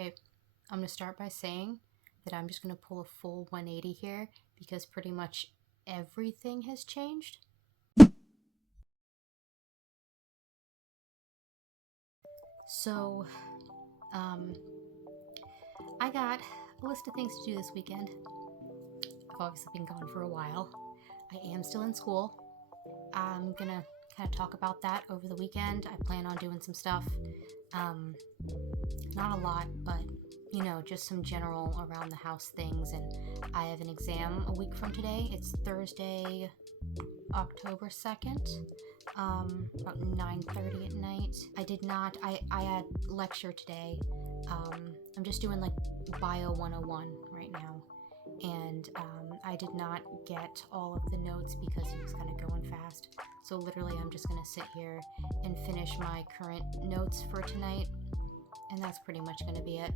Okay, I'm going to start by saying that I'm just going to pull a full 180 here because pretty much everything has changed. So, I got a list of things to do this weekend. I've obviously been gone for a while. I am still in school. I'm going to kind of talk about that over the weekend. I plan on doing some stuff. Not a lot, but just some general around the house things. And I have an exam a week from today. It's Thursday, October 2nd, about 9:30 at night. I had lecture today. I'm just doing like Bio 101 right now. And I did not get all of the notes because he was kind of going fast. So literally I'm just going to sit here and finish my current notes for tonight. And that's pretty much going to be it.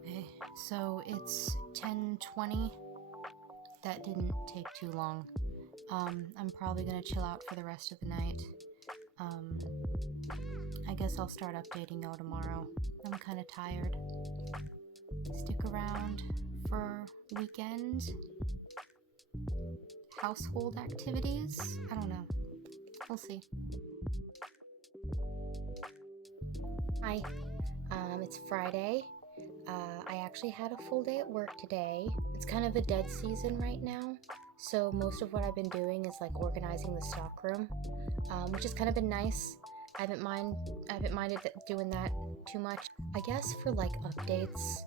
Okay, so it's 10:20. That didn't take too long. I'm probably gonna chill out for the rest of the night. I guess I'll start updating y'all tomorrow. I'm kind of tired. Stick around for weekend household activities. I don't know. We'll see. Hi. It's Friday. I actually had a full day at work today. It's kind of a dead season right now, so most of what I've been doing is like organizing the stockroom, which has kind of been nice. I haven't minded doing that too much. I guess for like updates,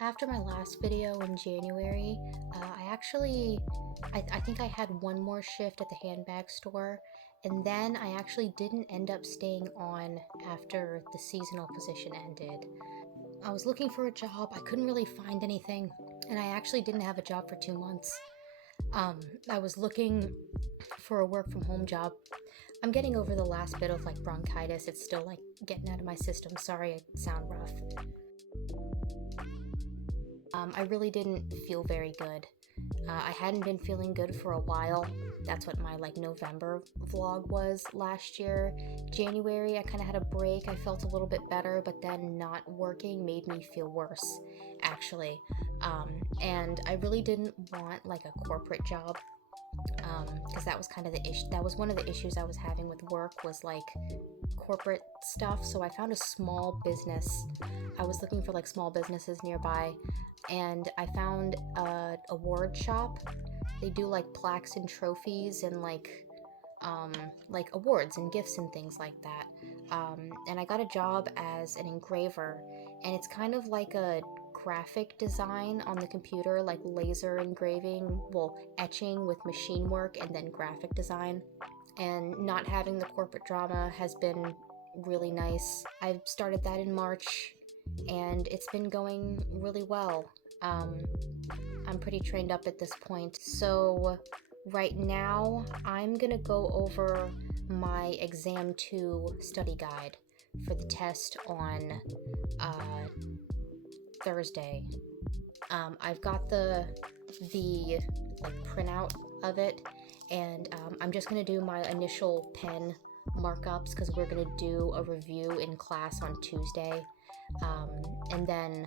after my last video in January, I think I had one more shift at the handbag store, and then I actually didn't end up staying on after the seasonal position ended. I was looking for a job, I couldn't really find anything, and I actually didn't have a job for 2 months. I was looking for a work from home job. I'm getting over the last bit of like bronchitis. It's still like getting out of my system. Sorry, I sound rough. I really didn't feel very good. I hadn't been feeling good for a while. That's what my like November vlog was last year. January, I kind of had a break. I felt a little bit better, but then not working made me feel worse, actually. And I really didn't want like a corporate job, because that was kind of the issue. That was one of the issues I was having with work, was like corporate stuff. So I found a small business. I was looking for like small businesses nearby, and I found a award shop. They do like plaques and trophies and like awards and gifts and things like that. And I got a job as an engraver, and it's kind of like a graphic design on the computer, like laser engraving, well, etching with machine work and then graphic design. And not having the corporate drama has been really nice. I started that in March, and it's been going really well. I'm pretty trained up at this point. So right now, I'm gonna go over my exam 2 study guide for the test on Thursday. I've got the like printout of it, and I'm just gonna do my initial pen markups because we're gonna do a review in class on Tuesday, and then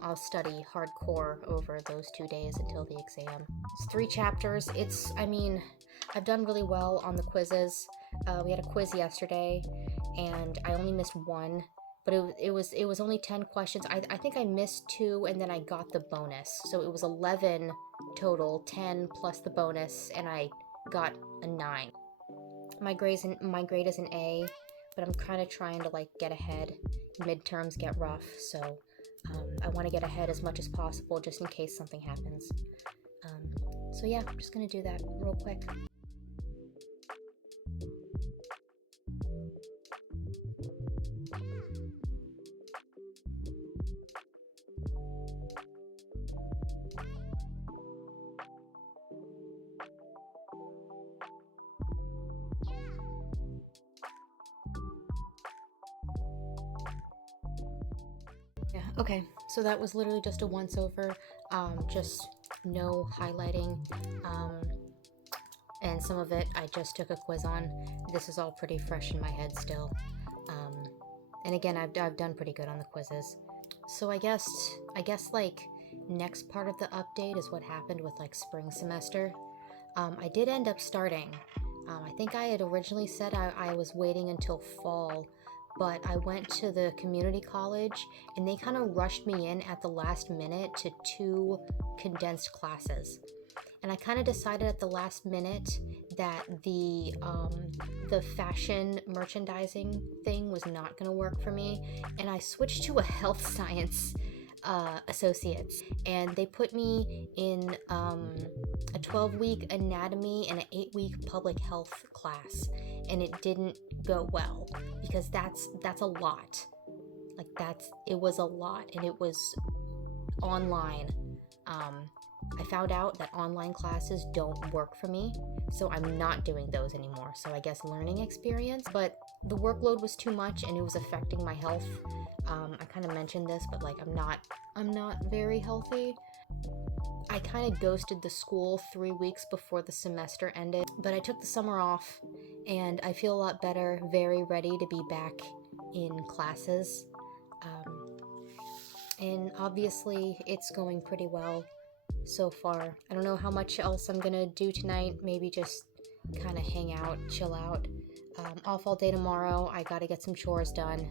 I'll study hardcore over those 2 days until the exam. It's 3 chapters. I've done really well on the quizzes. We had a quiz yesterday, and I only missed 1, but it was only 10 questions. I think I missed 2, and then I got the bonus, so it was 11 total, 10 plus the bonus, and I got a 9. My grade is an A, but I'm kind of trying to like get ahead. Midterms get rough, so I want to get ahead as much as possible just in case something happens. So yeah, I'm just gonna do that real quick. Okay, so that was literally just a once over, just no highlighting, and some of it I just took a quiz on. This is all pretty fresh in my head still. And again, I've done pretty good on the quizzes. So I guess like next part of the update is what happened with like spring semester. I did end up starting. I think I had originally said I was waiting until fall, but I went to the community college and they kind of rushed me in at the last minute to 2 condensed classes. And I kind of decided at the last minute that the fashion merchandising thing was not going to work for me, and I switched to a health science associates, and they put me in a 12-week anatomy and an 8-week public health class, and it didn't go well because that's a lot. Like it was a lot, and it was online. I found out that online classes don't work for me, so I'm not doing those anymore. So I guess learning experience, but the workload was too much and it was affecting my health. I kind of mentioned this, but like I'm not very healthy. I kind of ghosted the school 3 weeks before the semester ended, but I took the summer off and I feel a lot better, very ready to be back in classes. And obviously it's going pretty well so far. I don't know how much else I'm gonna do tonight. Maybe just kind of hang out, chill out. Off all day tomorrow. I gotta get some chores done,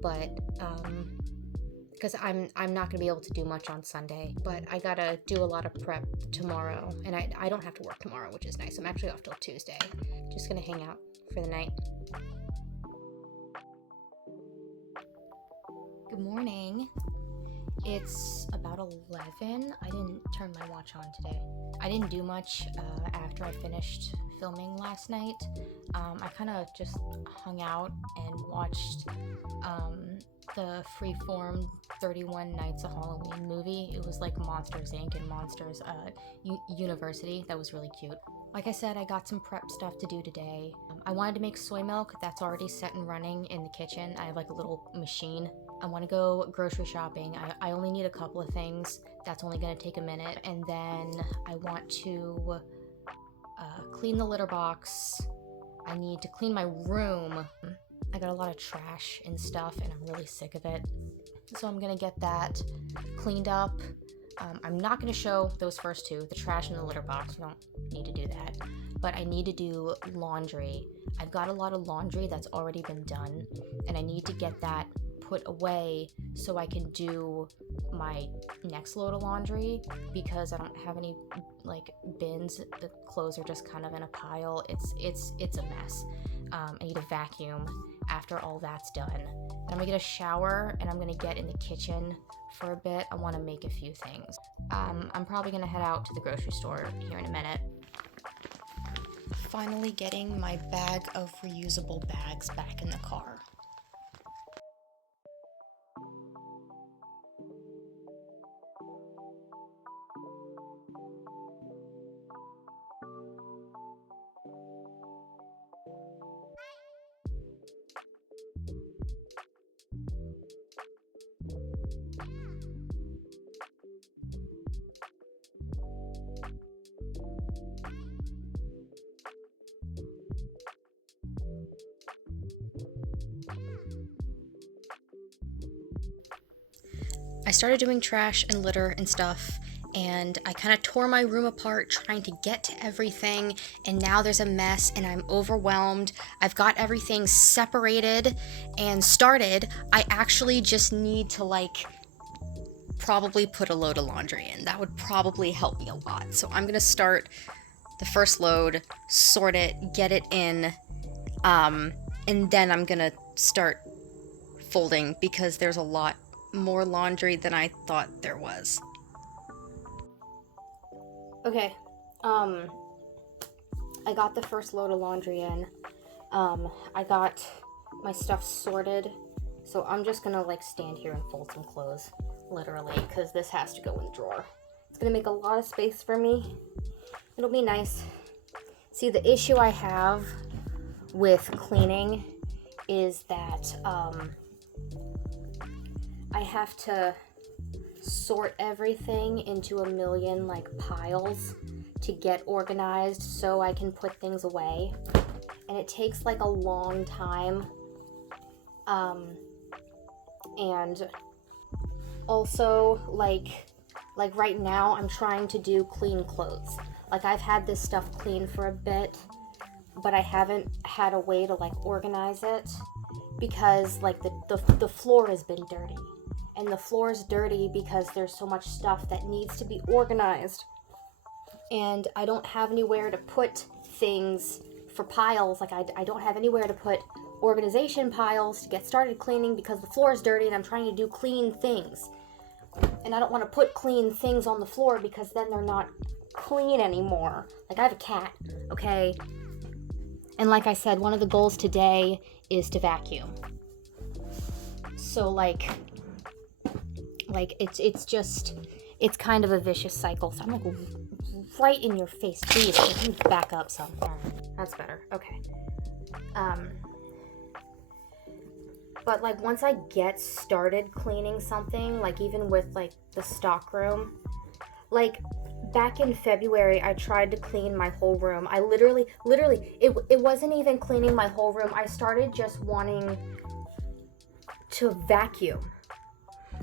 but because I'm not gonna be able to do much on Sunday, but I gotta do a lot of prep tomorrow, and I don't have to work tomorrow, which is nice. I'm actually off till Tuesday. Just gonna hang out for the night. Good morning. It's about 11. I didn't turn my watch on today. I didn't do much after I finished filming last night. I kind of just hung out and watched the Freeform 31 Nights of Halloween movie. It was like Monsters Inc. and Monsters University. That was really cute. Like I said, I got some prep stuff to do today. I wanted to make soy milk. That's already set and running in the kitchen. I have like a little machine. I want to go grocery shopping. I only need a couple of things. That's only going to take a minute. And then I want to clean the litter box. I need to clean my room. I got a lot of trash and stuff and I'm really sick of it. So I'm going to get that cleaned up. I'm not going to show those first two, the trash and the litter box. You don't need to do that. But I need to do laundry. I've got a lot of laundry that's already been done, and I need to get that put away so I can do my next load of laundry because I don't have any like bins. The clothes are just kind of in a pile. It's a mess. I need a vacuum after all that's done. And I'm gonna get a shower and I'm gonna get in the kitchen for a bit. I want to make a few things. I'm probably gonna head out to the grocery store here in a minute. Finally getting my bag of reusable bags back in the car. I started doing trash and litter and stuff, and I kind of tore my room apart trying to get to everything, and now there's a mess and I'm overwhelmed. I've got everything separated and started. I actually just need to like probably put a load of laundry in. That would probably help me a lot. So I'm gonna start the first load, sort it, get it in, and then I'm gonna start folding because there's a lot more laundry than I thought there was. Okay, I got the first load of laundry in. I got my stuff sorted, so I'm just gonna like stand here and fold some clothes, literally, because this has to go in the drawer. It's gonna make a lot of space for me. It'll be nice. See, the issue I have with cleaning is that I have to sort everything into a million like piles to get organized so I can put things away. And it takes like a long time. And also like right now I'm trying to do clean clothes. Like I've had this stuff clean for a bit, but I haven't had a way to like organize it because like the floor has been dirty. And the floor is dirty because there's so much stuff that needs to be organized. And I don't have anywhere to put things for piles. Like I don't have anywhere to put organization piles to get started cleaning because the floor is dirty and I'm trying to do clean things. And I don't want to put clean things on the floor because then they're not clean anymore. Like I have a cat, okay? And like I said, one of the goals today is to vacuum. So like it's kind of a vicious cycle. So I'm like right in your face. Jeez, let me back up some. That's better. Okay. But like once I get started cleaning something, like even with like the stockroom, like back in February, I tried to clean my whole room. I literally, it wasn't even cleaning my whole room. I started just wanting to vacuum.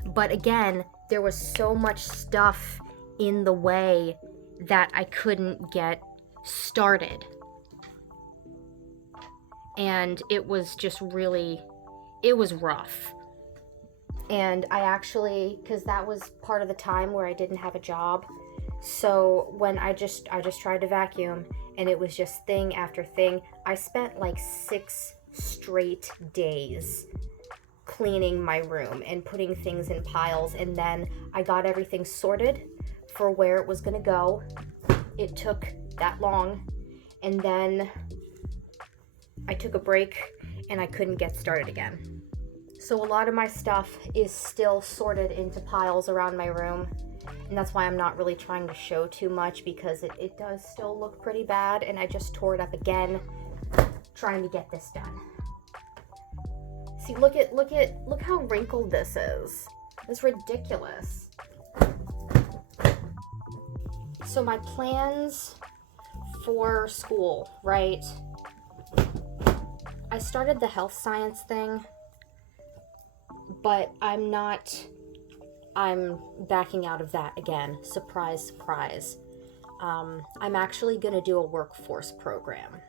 But again, there was so much stuff in the way that I couldn't get started. And it was just really, it was rough. And I actually, because that was part of the time where I didn't have a job. So when I just tried to vacuum and it was just thing after thing, I spent like 6 straight days cleaning my room and putting things in piles, and then I got everything sorted for where it was gonna go. It took that long, and then I took a break and I couldn't get started again. So a lot of my stuff is still sorted into piles around my room, and that's why I'm not really trying to show too much because it does still look pretty bad, and I just tore it up again trying to get this done. See, look how wrinkled this is. It's ridiculous. So my plans for school, right? I started the health science thing, but I'm backing out of that again. Surprise, surprise. I'm actually going to do a workforce program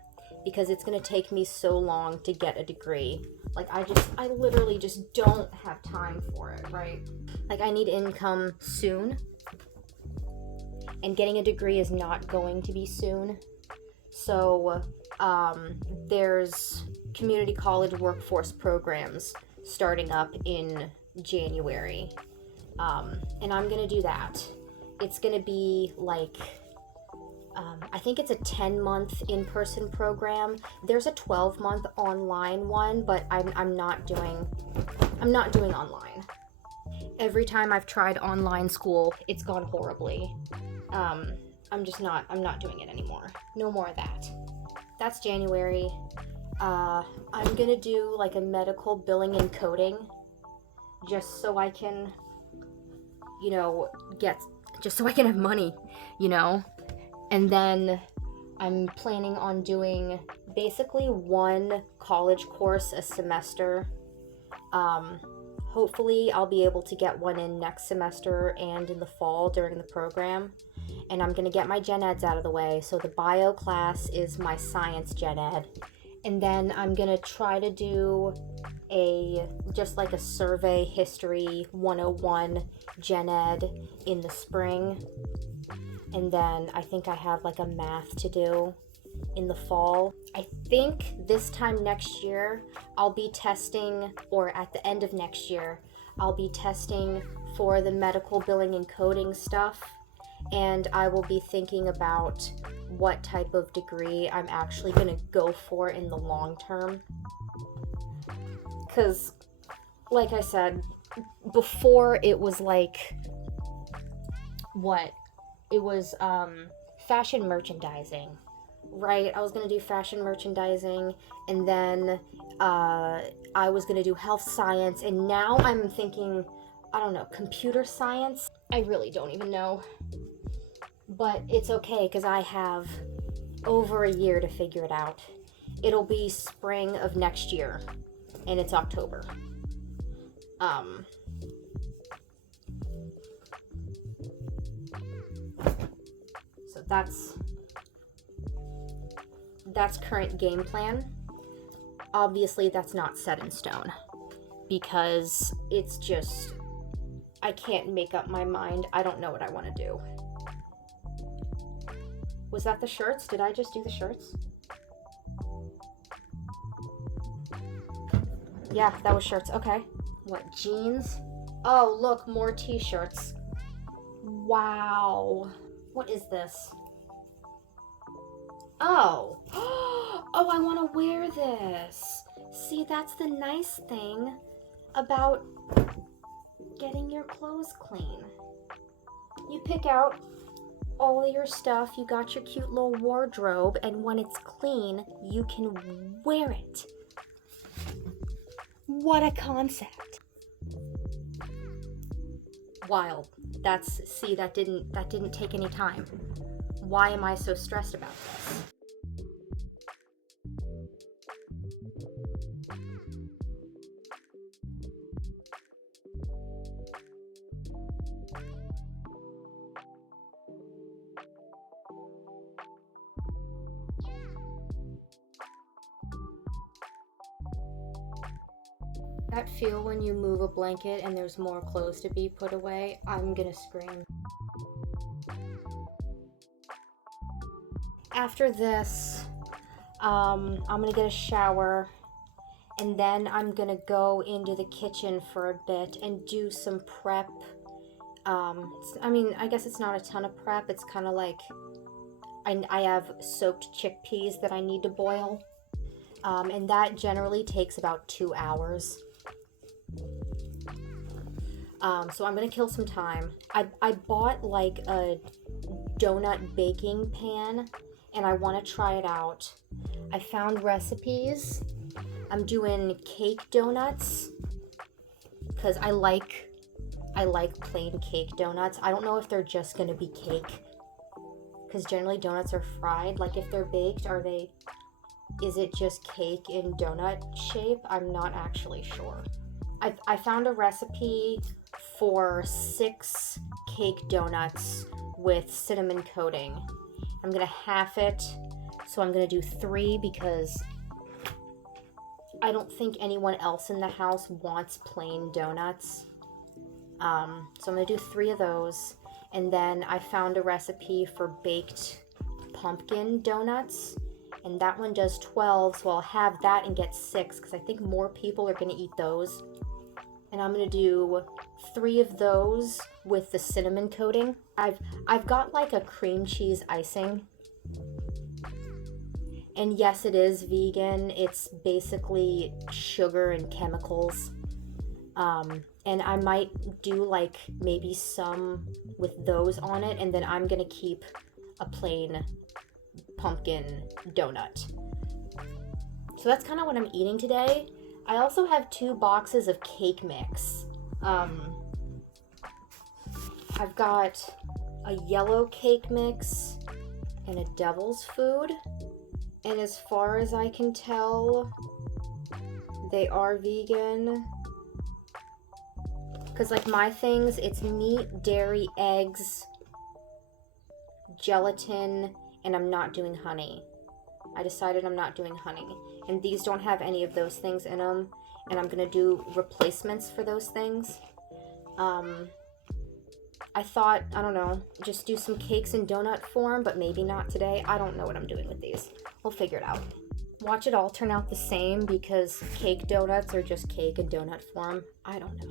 because it's going to take me so long to get a degree. Like I literally just don't have time for it, right? Like I need income soon, and getting a degree is not going to be soon. So there's community college workforce programs starting up in January, and I'm gonna do that. It's gonna be like I think it's a 10-month in-person program. There's a 12-month online one, but I'm not doing online. Every time I've tried online school, it's gone horribly. I'm not doing it anymore. No more of that. That's January. I'm gonna do like a medical billing and coding just so I can, just so I can have money, And then I'm planning on doing basically one college course a semester. Hopefully I'll be able to get one in next semester and in the fall during the program. And I'm going to get my gen eds out of the way. So the bio class is my science gen ed. And then I'm going to try to do just like a survey history 101 gen ed in the spring. And then I think I have like a math to do in the fall. I think this time next year I'll be testing, or at the end of next year, I'll be testing for the medical billing and coding stuff. And I will be thinking about what type of degree I'm actually going to go for in the long term. Because, like I said, before it was like, it was fashion merchandising, right? I was going to do fashion merchandising, and then I was going to do health science, and now I'm thinking I don't know, computer science. I really don't even know. But it's okay because I have over a year to figure it out. It'll be spring of next year, and it's October. So that's current game plan. Obviously, that's not set in stone because it's just, I can't make up my mind. I don't know what I want to do. Was that the shirts? Did I just do the shirts? Yeah, that was shirts. Okay. What, jeans? Oh, look, more t-shirts. Wow. What is this? Oh. Oh, I want to wear this. See, that's the nice thing about getting your clothes clean. You pick out all of your stuff, you got your cute little wardrobe, and when it's clean, you can wear it. What a concept. Wild. See, that didn't take any time. Why am I so stressed about this? That feel when you move a blanket and there's more clothes to be put away, I'm gonna scream. After this, I'm gonna get a shower, and then I'm gonna go into the kitchen for a bit and do some prep. I mean, I guess it's not a ton of prep. It's kind of like I have soaked chickpeas that I need to boil, and that generally takes about 2 hours. So I'm gonna kill some time. I bought like a donut baking pan, and I want to try it out. I found recipes. I'm doing cake donuts because I like plain cake donuts. I don't know if they're just gonna be cake because generally donuts are fried. Like if they're baked, is it just cake in donut shape? I'm not actually sure. I found a recipe for 6 cake donuts with cinnamon coating. I'm gonna half it, so I'm gonna do 3 because I don't think anyone else in the house wants plain donuts. So I'm gonna do 3 of those, and then I found a recipe for baked pumpkin donuts, and that one does 12, so I'll have that and get 6 because I think more people are gonna eat those. And I'm gonna do 3 of those with the cinnamon coating. I've got like a cream cheese icing. And yes, it is vegan. It's basically sugar and chemicals. And I might do like maybe some with those on it, and then I'm gonna keep a plain pumpkin donut. So that's kind of what I'm eating today. I also have 2 boxes of cake mix. I've got a yellow cake mix and a devil's food. And as far as I can tell, they are vegan. Because like my things, it's meat, dairy, eggs, gelatin, and I'm not doing honey. I decided I'm not doing honey. And these don't have any of those things in them. And I'm going to do replacements for those things. I thought, I don't know, just do some cakes in donut form, but maybe not today. I don't know what I'm doing with these. We'll figure it out. Watch it all turn out the same because cake donuts are just cake in donut form. I don't know.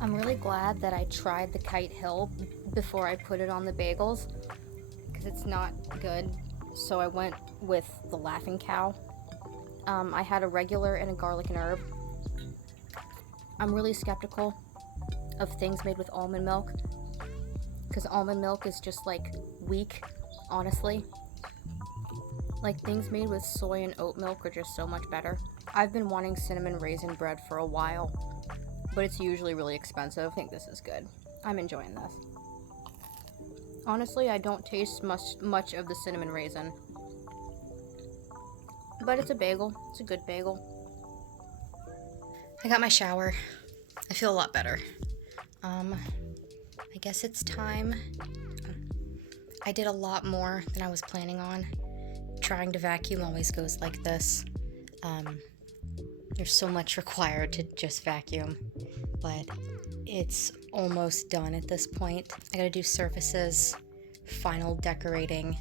I'm really glad that I tried the Kite Hill before I put it on the bagels, because it's not good. So I went with the Laughing Cow. I had a regular and a garlic and herb. I'm really skeptical of things made with almond milk, because almond milk is just like weak, honestly. Like, things made with soy and oat milk are just so much better. I've been wanting cinnamon raisin bread for a while, but it's usually really expensive. I think this is good. I'm enjoying this. Honestly, I don't taste much of the cinnamon raisin, but it's a bagel. It's a good bagel. I got my shower. I feel a lot better. I guess it's time. I did a lot more than I was planning on. Trying to vacuum always goes like this. There's so much required to just vacuum, but it's almost done at this point. I gotta do surfaces, final decorating,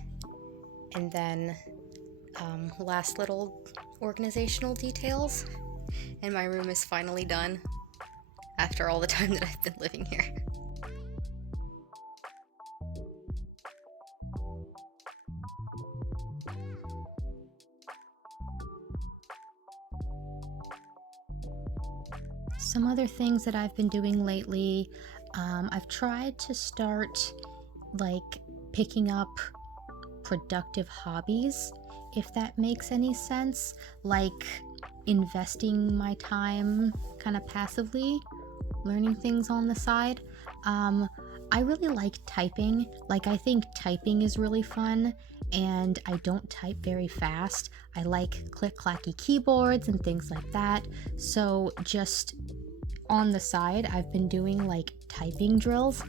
and then last little organizational details. And my room is finally done after all the time that I've been living here. Some other things that I've been doing lately, I've tried to start like picking up productive hobbies, if that makes any sense, like investing my time kind of passively, learning things on the side. I really like typing. Like, I think typing is really fun, and I don't type very fast. I like click-clacky keyboards and things like that. So just on the side, I've been doing like typing drills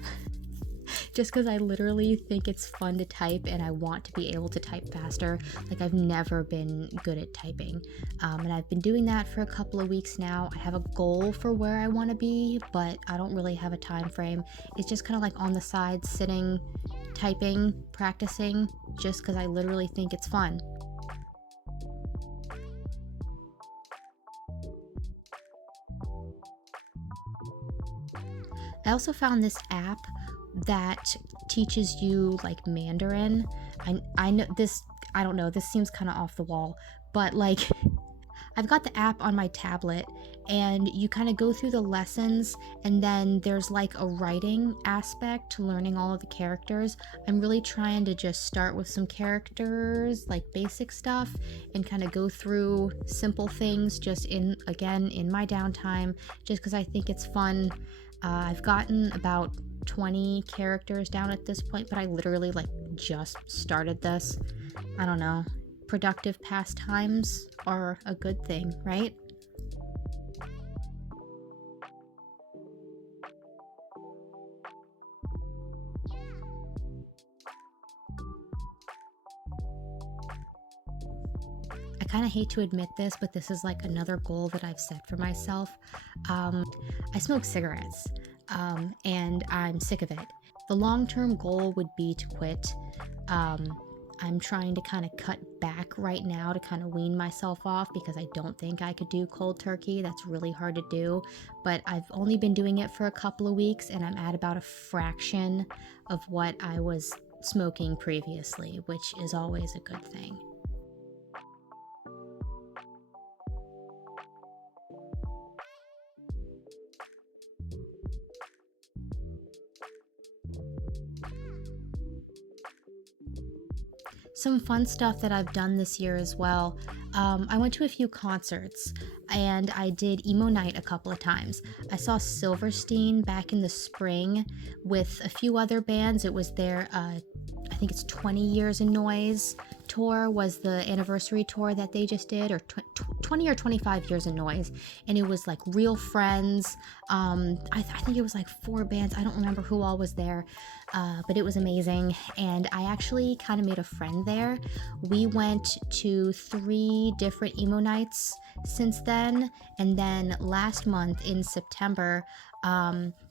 just because I literally think it's fun to type and I want to be able to type faster. Like, I've never been good at typing, and I've been doing that for a couple of weeks now. I have a goal for where I want to be, but I don't really have a time frame. It's just kind of like on the side, sitting, typing, practicing, just because I literally think it's fun. I also found this app that teaches you like Mandarin. I know this, I don't know, this seems kind of off the wall, but like I've got the app on my tablet, and you kind of go through the lessons, and then there's like a writing aspect to learning all of the characters. I'm really trying to just start with some characters, like basic stuff, and kind of go through simple things just in my downtime, just because I think it's fun. I've gotten about 20 characters down at this point, but I literally like just started this. I don't know. Productive pastimes are a good thing, right? I kind of hate to admit this, but this is like another goal that I've set for myself. I smoke cigarettes, and I'm sick of it. The long-term goal would be to quit. I'm trying to kind of cut back right now to kind of wean myself off, because I don't think I could do cold turkey. That's really hard to do, but I've only been doing it for a couple of weeks, and I'm at about a fraction of what I was smoking previously, which is always a good thing. Some fun stuff that I've done this year as well. I went to a few concerts, and I did emo night a couple of times. I saw Silverstein back in the spring with a few other bands. It was their, I think it's 20 Years in Noise tour was the anniversary tour that they just did, or 20 or 25 Years in Noise, and it was like Real Friends. I think it was like 4 bands. I don't remember who all was there, but it was amazing, and I actually kind of made a friend there. We went to 3 different emo nights since then, and then last month in September,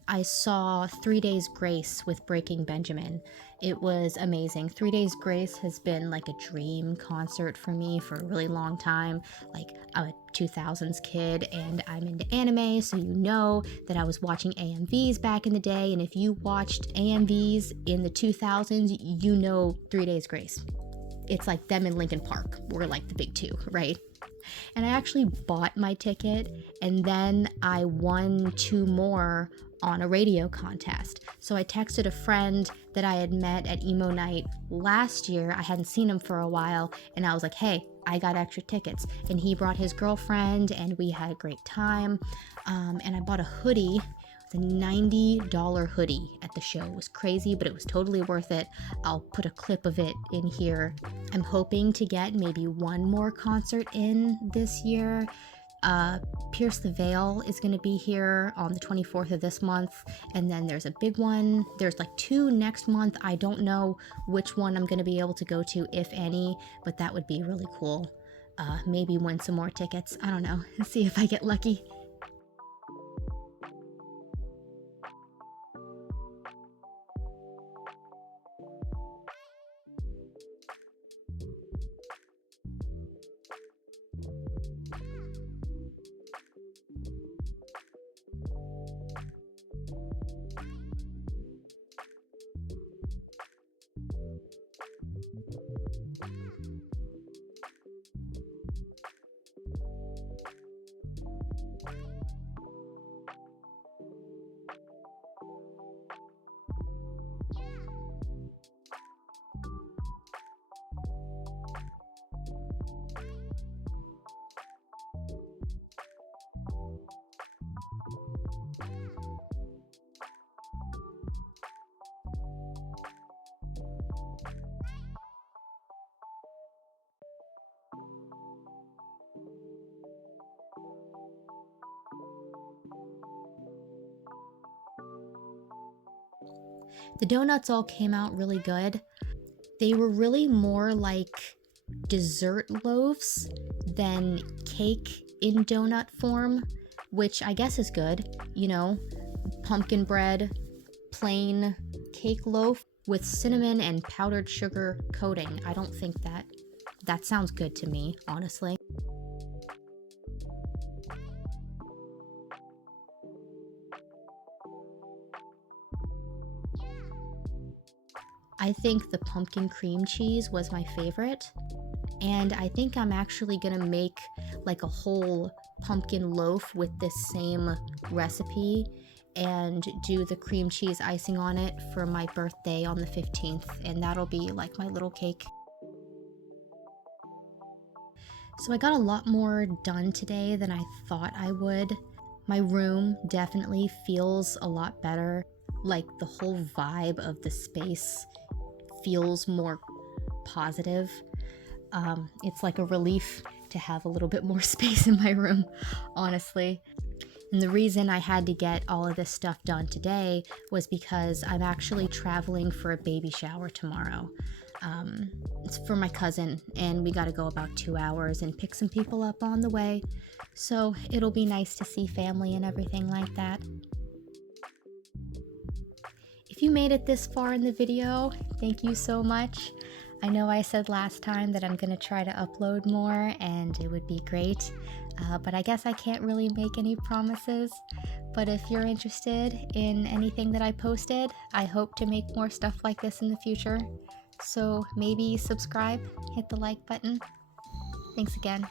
I saw 3 Days Grace with Breaking Benjamin. It was amazing. 3 Days Grace has been like a dream concert for me for a really long time. Like, I'm a 2000s kid and I'm into anime, so you know that I was watching AMVs back in the day, and if you watched AMVs in the 2000s, you know 3 Days Grace. It's like them in Linkin Park. We're like the big two, right? And I actually bought my ticket, and then I won 2 more on a radio contest. So I texted a friend that I had met at emo night last year. I hadn't seen him for a while, and I was like, hey, I got extra tickets. And he brought his girlfriend, and we had a great time. And I bought a hoodie. It was a $90 hoodie at the show. It was crazy, but it was totally worth it. I'll put a clip of it in here. I'm hoping to get maybe 1 more concert in this year. Pierce the Veil is going to be here on the 24th of this month, and then there's a big one. There's like 2 next month. I don't know which one I'm going to be able to go to, if any, but that would be really cool. Maybe win some more tickets. I don't know. See if I get lucky. The donuts all came out really good. They were really more like dessert loaves than cake in donut form, which I guess is good. You know, pumpkin bread, plain cake loaf with cinnamon and powdered sugar coating. I don't think that sounds good to me, honestly. I think the pumpkin cream cheese was my favorite, and I think I'm actually gonna make like a whole pumpkin loaf with this same recipe and do the cream cheese icing on it for my birthday on the 15th, and that'll be like my little cake. So I got a lot more done today than I thought I would. My room definitely feels a lot better. Like, the whole vibe of the space feels more positive. It's like a relief to have a little bit more space in my room, honestly. And the reason I had to get all of this stuff done today was because I'm actually traveling for a baby shower tomorrow. It's for my cousin, and we gotta go about 2 hours and pick some people up on the way. So it'll be nice to see family and everything like that. If you made it this far in the video, thank you so much. I know I said last time that I'm gonna try to upload more and it would be great, but I guess I can't really make any promises. But if you're interested in anything that I posted, I hope to make more stuff like this in the future. So maybe subscribe, hit the like button. Thanks again.